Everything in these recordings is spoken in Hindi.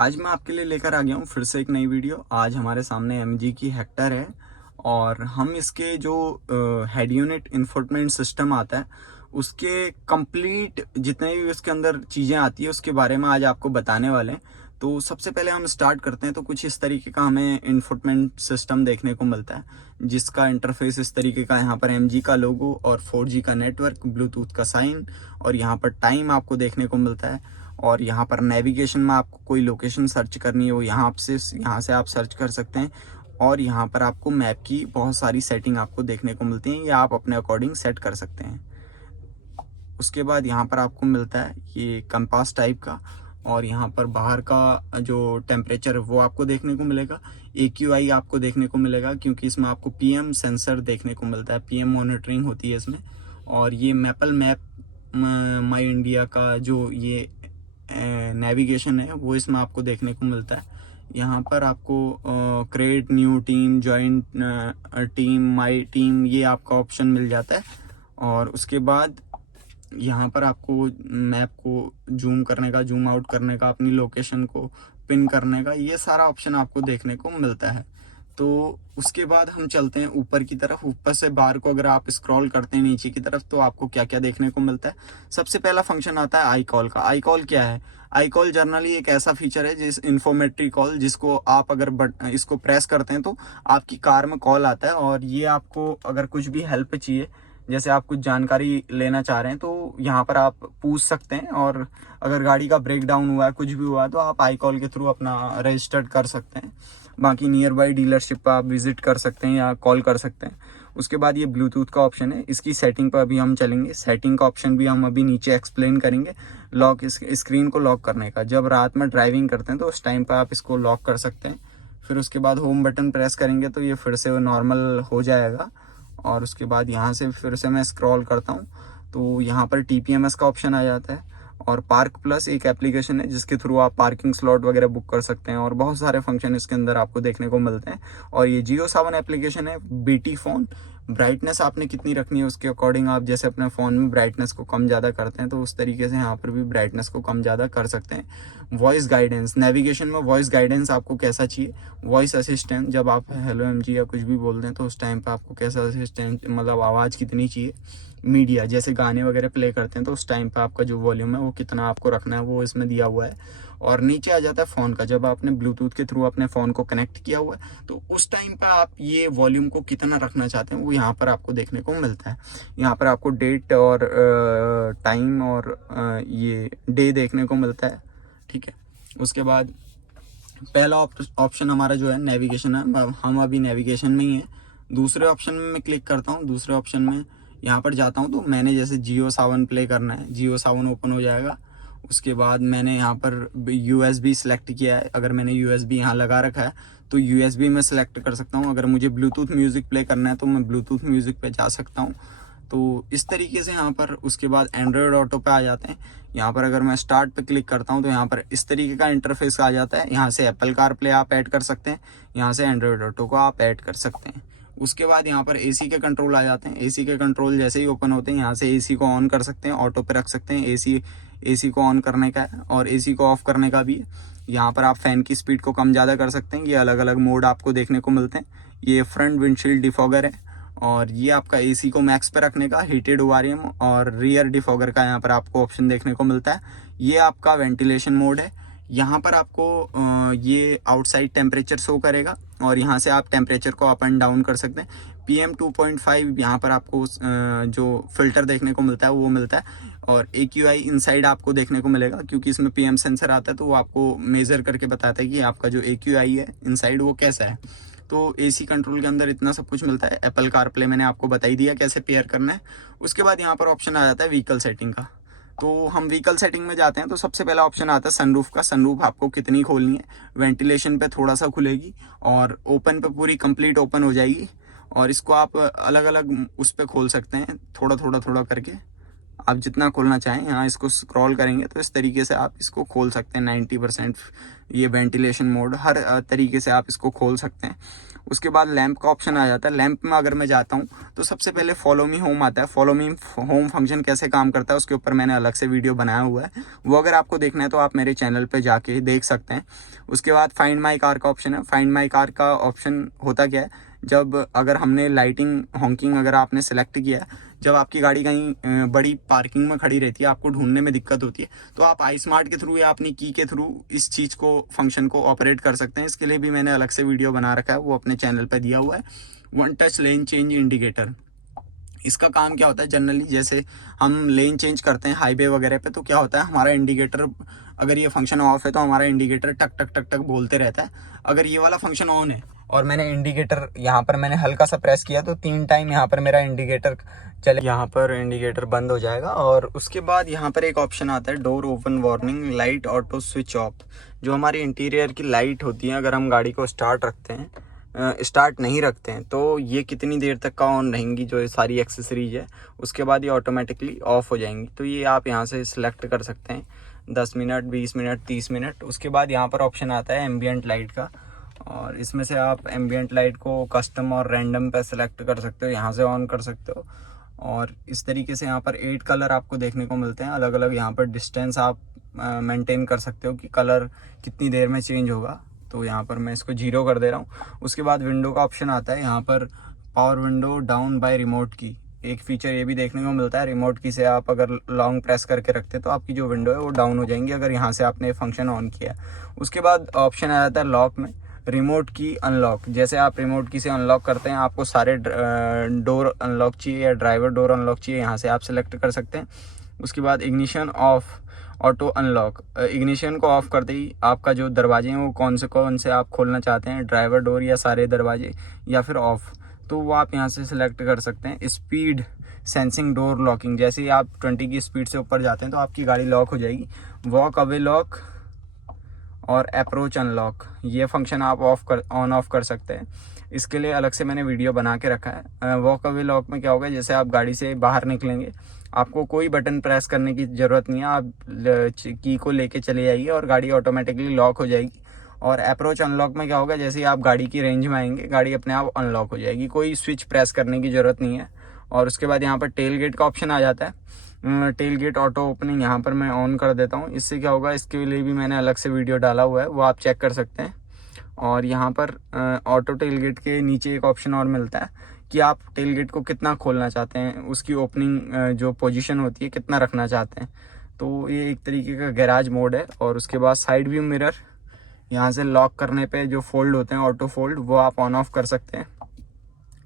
आज मैं आपके लिए लेकर आ गया हूँ फिर से एक नई वीडियो। आज हमारे सामने MG की हेक्टर है और हम इसके जो हेड यूनिट इंफोटेनमेंट सिस्टम आता है उसके कंप्लीट जितने भी उसके अंदर चीज़ें आती है उसके बारे में आज आपको बताने वाले हैं। तो सबसे पहले हम स्टार्ट करते हैं तो कुछ इस तरीके का हमें इंफोटेनमेंट सिस्टम देखने को मिलता है जिसका इंटरफेस इस तरीके का। यहाँ पर MG का लोगो और 4G का नेटवर्क, ब्लूटूथ का साइन और यहाँ पर टाइम आपको देखने को मिलता है। और यहाँ पर नेविगेशन में आपको कोई लोकेशन सर्च करनी है वो यहाँ से आप सर्च कर सकते हैं। और यहाँ पर आपको मैप की बहुत सारी सेटिंग आपको देखने को मिलती हैं, या आप अपने अकॉर्डिंग सेट कर सकते हैं। उसके बाद यहाँ पर आपको मिलता है ये कंपास टाइप का, और यहाँ पर बाहर का जो टेम्परेचर है वो आपको देखने को मिलेगा। AQI आपको देखने को मिलेगा क्योंकि इसमें आपको PM सेंसर देखने को मिलता है, PM मॉनिटरिंग होती है इसमें। और ये मैपल मैप माई इंडिया का जो ये नेविगेशन है वो इसमें आपको देखने को मिलता है। यहाँ पर आपको create new team, joint team, my team, ये आपका ऑप्शन मिल जाता है। और उसके बाद यहाँ पर आपको मैप को जूम करने का, जूम आउट करने का, अपनी लोकेशन को पिन करने का, ये सारा ऑप्शन आपको देखने को मिलता है। तो उसके बाद हम चलते हैं ऊपर की तरफ। ऊपर से बार को अगर आप स्क्रॉल करते हैं नीचे की तरफ तो आपको क्या क्या देखने को मिलता है। सबसे पहला फंक्शन आता है आई कॉल का। आई कॉल क्या है? आई कॉल जनरली एक ऐसा फीचर है जिस इन्फॉर्मेटरी कॉल, जिसको आप अगर इसको प्रेस करते हैं तो आपकी कार में कॉल आता है। और ये आपको अगर कुछ भी हेल्प चाहिए, जैसे आप कुछ जानकारी लेना चाह रहे हैं तो यहाँ पर आप पूछ सकते हैं। और अगर गाड़ी का ब्रेक डाउन हुआ है, कुछ भी हुआ है, तो आप आई कॉल के थ्रू अपना रजिस्टर्ड कर सकते हैं। बाकी नियर बाई डीलरशिप पर आप विजिट कर सकते हैं या कॉल कर सकते हैं। उसके बाद ये ब्लूटूथ का ऑप्शन है, इसकी सेटिंग पर अभी हम चलेंगे। सेटिंग का ऑप्शन भी हम अभी नीचे एक्सप्लेन करेंगे। लॉक, स्क्रीन को लॉक करने का, जब रात में ड्राइविंग करते हैं तो उस टाइम पर आप इसको लॉक कर सकते हैं। फिर उसके बाद होम बटन प्रेस करेंगे तो ये फिर से नॉर्मल हो जाएगा। और उसके बाद यहाँ से फिर से मैं स्क्रॉल करता हूँ तो यहाँ पर TPMS का ऑप्शन आ जाता है। और पार्क प्लस एक एप्लीकेशन है जिसके थ्रू आप पार्किंग स्लॉट वगैरह बुक कर सकते हैं, और बहुत सारे फंक्शन इसके अंदर आपको देखने को मिलते हैं। और ये JioSaavn एप्लीकेशन है, BT फ़ोन। ब्राइटनेस आपने कितनी रखनी है उसके अकॉर्डिंग आप जैसे अपने फ़ोन में ब्राइटनेस को कम ज़्यादा करते हैं तो उस तरीके से यहाँ पर भी ब्राइटनेस को कम ज़्यादा कर सकते हैं। वॉइस गाइडेंस, नेविगेशन में वॉइस गाइडेंस आपको कैसा चाहिए, वॉइस असिस्टेंट, जब आप हेलो MG या कुछ भी बोलते हैं तो उस टाइम पर आपको कैसा असिस्टेंट, मतलब आवाज़ कितनी चाहिए। मीडिया, जैसे गाने वगैरह प्ले करते हैं तो उस टाइम पे आपका जो वॉल्यूम है वो कितना आपको रखना है वो इसमें दिया हुआ है। और नीचे आ जाता है फ़ोन का, जब आपने ब्लूटूथ के थ्रू अपने फ़ोन को कनेक्ट किया हुआ है तो उस टाइम पे आप ये वॉल्यूम को कितना रखना चाहते हैं वो यहाँ पर आपको देखने को मिलता है। यहाँ पर आपको डेट और टाइम और ये डे देखने को मिलता है, ठीक है। उसके बाद पहला ऑप्शन हमारा जो है नेविगेशन है, हम अभी नेविगेशन में ही है। दूसरे ऑप्शन में मैं क्लिक करता हूँ, दूसरे ऑप्शन में यहाँ पर जाता हूँ तो मैंने जैसे JioSaavn प्ले करना है, JioSaavn ओपन हो जाएगा। उसके बाद मैंने यहाँ पर USB सेलेक्ट किया है, अगर मैंने USB यहाँ लगा रखा है तो USB में सेलेक्ट कर सकता हूँ। अगर मुझे ब्लूटूथ म्यूज़िक प्ले करना है तो मैं ब्लूटूथ म्यूज़िक पे जा सकता हूँ। तो इस तरीके से यहाँ पर उसके बाद एंड्रॉयड ऑटो पे आ जाते हैं। यहाँ पर अगर मैं स्टार्ट पे क्लिक करता हूँ तो यहाँ पर इस तरीके का इंटरफेस आ जाता है। यहाँ से एप्पल कारप्ले आप ऐड कर सकते हैं, यहाँ से एंड्रॉयड ऑटो को आप ऐड कर सकते हैं। उसके बाद यहाँ पर AC के कंट्रोल आ जाते हैं। AC के कंट्रोल जैसे ही ओपन होते हैं यहाँ से AC को ऑन कर सकते हैं, ऑटो पे रख सकते हैं। AC को ऑन करने का है और AC को ऑफ करने का भी है। यहाँ पर आप फैन की स्पीड को कम ज़्यादा कर सकते हैं। ये अलग अलग मोड आपको देखने को मिलते हैं। ये फ्रंट विंडशील्ड डिफॉगर है, और ये आपका AC को मैक्स पे रखने का हीटेड ORM, और रियर डिफॉगर का यहाँ पर आपको ऑप्शन देखने को मिलता है। ये आपका वेंटिलेशन मोड है। यहाँ पर आपको ये आउटसाइड टेम्परेचर शो करेगा और यहाँ से आप टेम्परेचर को अप एंड डाउन कर सकते हैं। PM 2.5 यहाँ पर आपको जो फिल्टर देखने को मिलता है वो मिलता है। और AQI इनसाइड आपको देखने को मिलेगा क्योंकि इसमें PM सेंसर आता है तो वो आपको मेज़र करके बताता है कि आपका जो AQI है इनसाइड वो कैसा है। तो AC कंट्रोल के अंदर इतना सब कुछ मिलता है। एप्पल कारप्ले मैंने आपको बता ही दिया कैसे पेयर करना है। उसके बाद यहाँ पर ऑप्शन आ जाता है व्हीकल सेटिंग का। तो हम व्हीकल सेटिंग में जाते हैं तो सबसे पहला ऑप्शन आता है सनरूफ का। सनरूफ आपको कितनी खोलनी है, वेंटिलेशन पे थोड़ा सा खुलेगी और ओपन पे पूरी कंप्लीट ओपन हो जाएगी। और इसको आप अलग अलग उस पर खोल सकते हैं, थोड़ा थोड़ा थोड़ा करके आप जितना खोलना चाहें यहाँ इसको स्क्रॉल करेंगे तो इस तरीके से आप इसको खोल सकते हैं। 90% ये वेंटिलेशन मोड, हर तरीके से आप इसको खोल सकते हैं। उसके बाद लैंप का ऑप्शन आ जाता है। लैंप में अगर मैं जाता हूँ तो सबसे पहले फॉलो मी होम आता है। फॉलो मी होम फंक्शन कैसे काम करता है उसके ऊपर मैंने अलग से वीडियो बनाया हुआ है, वो अगर आपको देखना है तो आप मेरे चैनल पे जाके देख सकते हैं। उसके बाद फाइंड माई कार का ऑप्शन है। फाइंड माई कार का ऑप्शन होता क्या है, जब अगर हमने लाइटिंग हॉकिंग अगर आपने सेलेक्ट किया है, जब आपकी गाड़ी कहीं बड़ी पार्किंग में खड़ी रहती है, आपको ढूंढने में दिक्कत होती है, तो आप आई स्मार्ट के थ्रू या अपनी की के थ्रू इस चीज़ को फंक्शन को ऑपरेट कर सकते हैं। इसके लिए भी मैंने अलग से वीडियो बना रखा है, वो अपने चैनल पर दिया हुआ है। One touch lane change indicator, इसका काम क्या होता है, जनरली जैसे हम लेन चेंज करते हैं हाईवे वगैरह पे, तो क्या होता है हमारा इंडिकेटर, अगर ये फंक्शन ऑफ है तो हमारा इंडिकेटर टक टक टक टक बोलते रहता है। अगर ये वाला फंक्शन ऑन है और मैंने इंडिकेटर यहाँ पर मैंने हल्का सा प्रेस किया तो 3 टाइम यहाँ पर मेरा इंडिकेटर चले, यहाँ पर इंडिकेटर बंद हो जाएगा। और उसके बाद यहाँ पर एक ऑप्शन आता है door open warning light auto switch off. जो हमारी इंटीरियर की लाइट होती है, अगर हम गाड़ी को स्टार्ट नहीं रखते हैं तो ये कितनी देर तक का ऑन रहेंगी, जो सारी एक्सेसरीज है, उसके बाद ये ऑटोमेटिकली ऑफ हो जाएंगी। तो ये आप यहाँ से सिलेक्ट कर सकते हैं 10 मिनट, 20 मिनट, 30 मिनट। उसके बाद यहाँ पर ऑप्शन आता है एम्बियंट लाइट का, और इसमें से आप एम्बियंट लाइट को कस्टम और रैंडम पे सिलेक्ट कर सकते हो, यहाँ से ऑन कर सकते हो। और इस तरीके से यहाँ पर 8 कलर आपको देखने को मिलते हैं अलग अलग। यहाँ पर डिस्टेंस आप मेंटेन कर सकते हो कि कलर कितनी देर में चेंज होगा। तो यहाँ पर मैं इसको 0 कर दे रहा हूँ। उसके बाद विंडो का ऑप्शन आता है, यहाँ पर power window down by remote की। एक फीचर ये भी देखने को मिलता है, रिमोट की से आप अगर लॉन्ग प्रेस करके रखते तो आपकी जो विंडो है वो डाउन हो जाएंगी, अगर यहाँ से आपने फंक्शन ऑन किया। उसके बाद ऑप्शन आ जाता है लॉक में, रिमोट की अनलॉक। जैसे आप रिमोट की से अनलॉक करते हैं, आपको सारे डोर अनलॉक चाहिए या ड्राइवर डोर अनलॉक चाहिए, यहाँ से आप सिलेक्ट कर सकते हैं। उसके बाद ignition of auto unlock, ignition को ऑफ करते ही आपका जो दरवाजे हैं वो कौन से आप खोलना चाहते हैं, ड्राइवर डोर या सारे दरवाजे या फिर ऑफ, तो वो आप यहाँ से सिलेक्ट कर सकते हैं। स्पीड सेंसिंग डोर लॉकिंग, जैसे ही आप 20 की स्पीड से ऊपर जाते हैं तो आपकी गाड़ी लॉक हो जाएगी। वॉक अवे लॉक और अप्रोच अनलॉक, ये फंक्शन आप ऑन ऑफ कर सकते हैं। इसके लिए अलग से मैंने वीडियो बना के रखा है। वॉक अवे लॉक में क्या होगा, जैसे आप गाड़ी से बाहर निकलेंगे, आपको कोई बटन प्रेस करने की ज़रूरत नहीं है, आप की को लेके चले जाइए और गाड़ी ऑटोमेटिकली लॉक हो जाएगी। और अप्रोच अनलॉक में क्या होगा, जैसे ही आप गाड़ी की रेंज में आएंगे, गाड़ी अपने आप अनलॉक हो जाएगी, कोई स्विच प्रेस करने की ज़रूरत नहीं है। और उसके बाद यहाँ पर टेल गेट का ऑप्शन आ जाता है। टेल गेट ऑटो ओपनिंग यहाँ पर मैं ऑन कर देता हूँ। इससे क्या होगा, इसके लिए भी मैंने अलग से वीडियो डाला हुआ है, वो आप चेक कर सकते हैं। और यहाँ पर ऑटो टेल गेट के नीचे एक ऑप्शन और मिलता है कि आप टेल गेट को कितना खोलना चाहते हैं, उसकी ओपनिंग जो पोजीशन होती है कितना रखना चाहते हैं। तो ये एक तरीके का गैराज मोड है। और उसके बाद साइड व्यू मिरर, यहाँ से लॉक करने पे जो फोल्ड होते हैं ऑटो फोल्ड, वो आप ऑन ऑफ कर सकते हैं।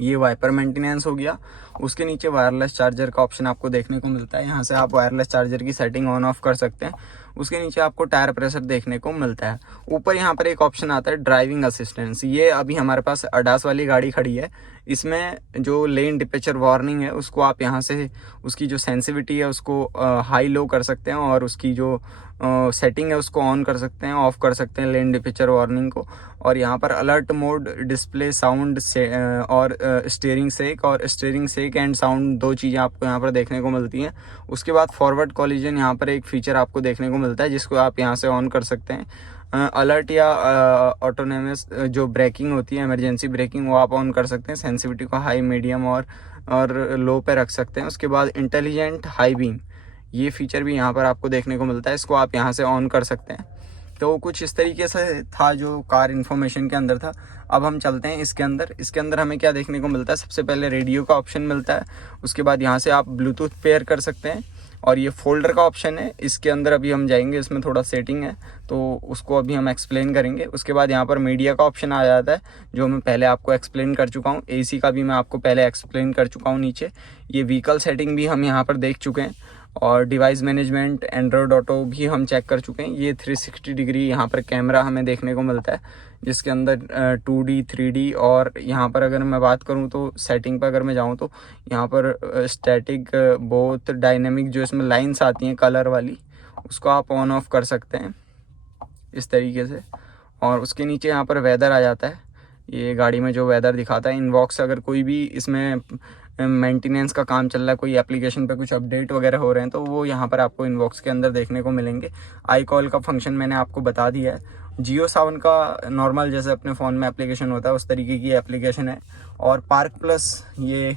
ये वाइपर मेंटेनेंस हो गया। उसके नीचे वायरलेस चार्जर का ऑप्शन आपको देखने को मिलता है, यहाँ से आप वायरलेस चार्जर की सेटिंग ऑन ऑफ कर सकते हैं। उसके नीचे आपको टायर प्रेशर देखने को मिलता है। ऊपर यहाँ पर एक ऑप्शन आता है ड्राइविंग असिस्टेंस। ये अभी हमारे पास अडास वाली गाड़ी खड़ी है, इसमें जो लेन डिपेचर वार्निंग है उसको आप यहाँ से उसकी जो सेंसिटिविटी है उसको हाई लो कर सकते हैं, और उसकी जो सेटिंग है उसको ऑन कर सकते हैं, ऑफ कर सकते हैं लेन डिपेचर वार्निंग को। और यहाँ पर अलर्ट मोड, डिस्प्ले साउंड से और स्टीयरिंग सेक एंड साउंड, 2 चीज़ें आपको यहाँ पर देखने को मिलती हैं। उसके बाद फॉरवर्ड कॉलिजन, यहाँ पर एक फीचर आपको देखने को मिलता है जिसको आप यहाँ से ऑन कर सकते हैं। अलर्ट या ऑटोनोमस जो ब्रेकिंग होती है, इमरजेंसी ब्रेकिंग, वो आप ऑन कर सकते हैं। सेंसिटिविटी को हाई, मीडियम और लो पे रख सकते हैं। उसके बाद इंटेलिजेंट हाई बीम, ये फीचर भी यहाँ पर आपको देखने को मिलता है, इसको आप यहाँ से ऑन कर सकते हैं। तो कुछ इस तरीके से था जो कार इन्फॉर्मेशन के अंदर था। अब हम चलते हैं इसके अंदर हमें क्या देखने को मिलता है। सबसे पहले रेडियो का ऑप्शन मिलता है, उसके बाद यहाँ से आप ब्लूटूथ पेयर कर सकते हैं। और ये फोल्डर का ऑप्शन है, इसके अंदर अभी हम जाएंगे, इसमें थोड़ा सेटिंग है तो उसको अभी हम एक्सप्लेन करेंगे। उसके बाद यहाँ पर मीडिया का ऑप्शन आ जाता है, जो मैं पहले आपको एक्सप्लेन कर चुका हूँ। AC का भी मैं आपको पहले एक्सप्लेन कर चुका हूँ नीचे। ये व्हीकल सेटिंग भी हम यहाँ पर देख चुके हैं, और डिवाइस मैनेजमेंट, एंड्रॉयड ऑटो भी हम चेक कर चुके हैं। ये 360 डिग्री यहाँ पर कैमरा हमें देखने को मिलता है, जिसके अंदर 2D 3D, और यहाँ पर अगर मैं बात करूँ तो सेटिंग पर अगर मैं जाऊँ तो यहाँ पर स्टैटिक, बोथ डायनेमिक, जो इसमें लाइंस आती हैं कलर वाली, उसको आप ऑन ऑफ कर सकते हैं इस तरीके से। और उसके नीचे यहाँ पर वेदर आ जाता है, ये गाड़ी में जो वेदर दिखाता है। इनबॉक्स, अगर कोई भी इसमें मेंटेनेंस का काम चल रहा है, कोई एप्लीकेशन पे कुछ अपडेट वगैरह हो रहे हैं, तो वो यहाँ पर आपको इनबॉक्स के अंदर देखने को मिलेंगे। आई कॉल का फंक्शन मैंने आपको बता दिया है। जियो सावन का नॉर्मल जैसे अपने फ़ोन में एप्लीकेशन होता है उस तरीके की एप्लीकेशन है। और पार्क प्लस ये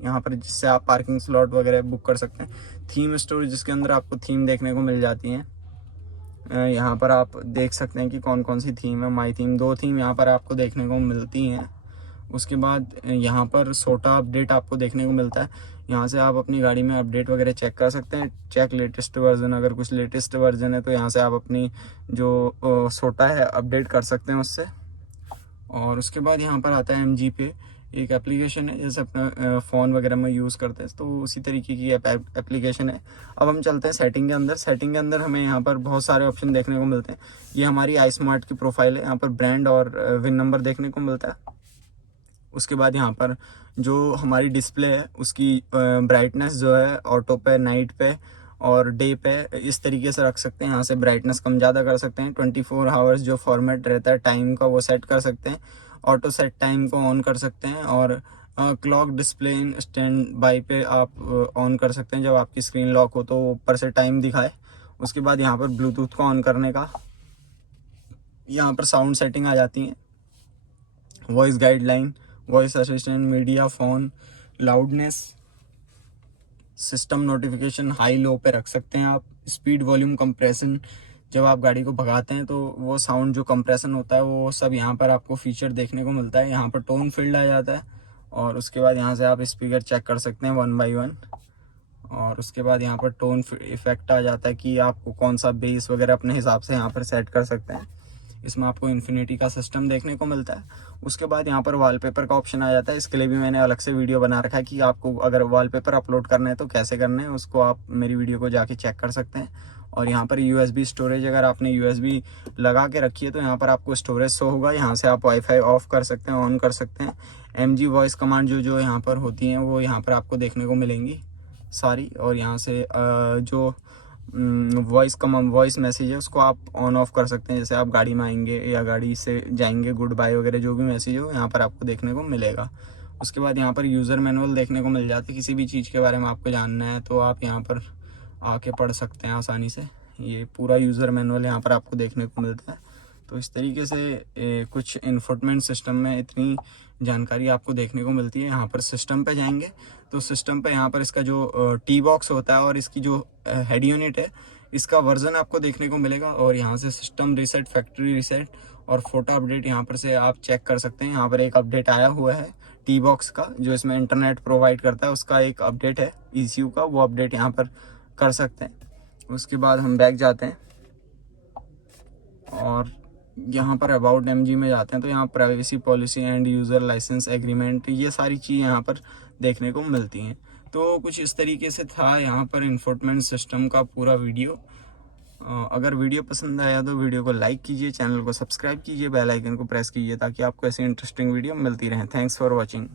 यहाँ पर जिससे आप पार्किंग स्लॉट वगैरह बुक कर सकते हैं। थीम स्टोर जिसके अंदर आपको थीम देखने को मिल जाती हैं। यहाँ पर आप देख सकते हैं कि कौन कौन सी थीम है। माई थीम 2 थीम यहाँ पर आपको देखने को मिलती हैं। उसके बाद यहाँ पर सोटा अपडेट आपको देखने को मिलता है। यहाँ से आप अपनी गाड़ी में अपडेट वगैरह चेक कर सकते हैं। चेक लेटेस्ट वर्जन, अगर कुछ लेटेस्ट वर्जन है तो यहाँ से आप अपनी जो सोटा है अपडेट कर सकते हैं उससे। और उसके बाद यहाँ पर आता है MG पे, एक एप्लीकेशन है जैसे अपना फ़ोन वगैरह में यूज़ करते हैं, तो उसी तरीके की एप्लीकेशन है। अब हम चलते हैं सेटिंग के अंदर। सेटिंग के अंदर हमें यहाँ पर बहुत सारे ऑप्शन देखने को मिलते हैं। ये हमारी iSmart की प्रोफाइल है। यहाँ पर ब्रांड और विन नंबर देखने को मिलता है। उसके बाद यहाँ पर जो हमारी डिस्प्ले है उसकी ब्राइटनेस जो है ऑटो पे, नाइट पे और डे पे इस तरीके से रख सकते हैं। यहाँ से ब्राइटनेस कम ज़्यादा कर सकते हैं। 24 आवर्स जो फॉर्मेट रहता है टाइम का वो सेट कर सकते हैं। ऑटो सेट टाइम को ऑन कर सकते हैं। और clock display in stand by पे आप ऑन कर सकते हैं। जब आपकी स्क्रीन लॉक हो तो ऊपर से टाइम दिखाए। उसके बाद यहाँ पर ब्लूटूथ को ऑन करने का, यहाँ पर साउंड सेटिंग आ जाती है, voice guideline, voice assistant, media, phone, loudness, system notification high low पे रख सकते हैं आप। स्पीड, वॉल्यूम, कंप्रेशन, जब आप गाड़ी को भगाते हैं तो वो साउंड जो कंप्रेशन होता है वो सब यहाँ पर आपको फीचर देखने को मिलता है। यहाँ पर टोन फील्ड आ जाता है। और उसके बाद यहाँ से आप स्पीकर चेक कर सकते हैं 1 by 1। और उसके बाद यहाँ पर टोन इफेक्ट आ जाता है कि आपको कौन सा बेस वगैरह अपने हिसाब से यहाँ पर सेट कर सकते हैं। इसमें आपको इन्फिनिटी का सिस्टम देखने को मिलता है। उसके बाद यहाँ पर वॉलपेपर का ऑप्शन आ जाता है। इसके लिए भी मैंने अलग से वीडियो बना रखा है कि आपको अगर वॉलपेपर अपलोड करना है तो कैसे करना है, उसको आप मेरी वीडियो को जाके चेक कर सकते हैं। और यहाँ पर USB स्टोरेज, अगर आपने USB लगा के रखी है तो यहाँ पर आपको स्टोरेज शो होगा। यहाँ से आप वाईफाई ऑफ कर सकते हैं, ऑन कर सकते हैं। MG वॉइस कमांड जो यहाँ पर होती हैं वो यहाँ पर आपको देखने को मिलेंगी सारी। और यहाँ से जो वॉइस मैसेज है उसको आप ऑन ऑफ कर सकते हैं। जैसे आप गाड़ी में आएंगे या गाड़ी से जाएंगे, गुड बाय वगैरह जो भी मैसेज हो यहाँ पर आपको देखने को मिलेगा। उसके बाद यहाँ पर यूज़र मैनुअल देखने को मिल जाता है। किसी भी चीज़ के बारे में आपको जानना है तो आप यहाँ पर आके पढ़ सकते हैं आसानी से। ये पूरा यूज़र मैनुअल यहाँ पर आपको देखने को मिलता है। तो इस तरीके से कुछ इंफोटेनमेंट सिस्टम में इतनी जानकारी आपको देखने को मिलती है। यहाँ पर सिस्टम पे जाएंगे तो सिस्टम पे यहाँ पर इसका जो टी बॉक्स होता है और इसकी जो हेड यूनिट है इसका वर्जन आपको देखने को मिलेगा। और यहाँ से सिस्टम रीसेट, फैक्ट्री रीसेट और फोटो अपडेट यहाँ पर से आप चेक कर सकते हैं। यहाँ पर एक अपडेट आया हुआ है टी बॉक्स का, जो इसमें इंटरनेट प्रोवाइड करता है, उसका एक अपडेट है ECU का, वो अपडेट यहाँ पर कर सकते हैं। उसके बाद हम बैक जाते हैं और यहाँ पर अबाउट MG में जाते हैं तो यहाँ privacy policy and user licence agreement, ये सारी चीज़ यहाँ पर देखने को मिलती हैं। तो कुछ इस तरीके से था यहाँ पर इंफोटेनमेंट सिस्टम का पूरा वीडियो। अगर वीडियो पसंद आया तो वीडियो को लाइक कीजिए, चैनल को सब्सक्राइब कीजिए, बेल आइकन को प्रेस कीजिए ताकि आपको ऐसी इंटरेस्टिंग वीडियो मिलती रहें। Thanks for watching.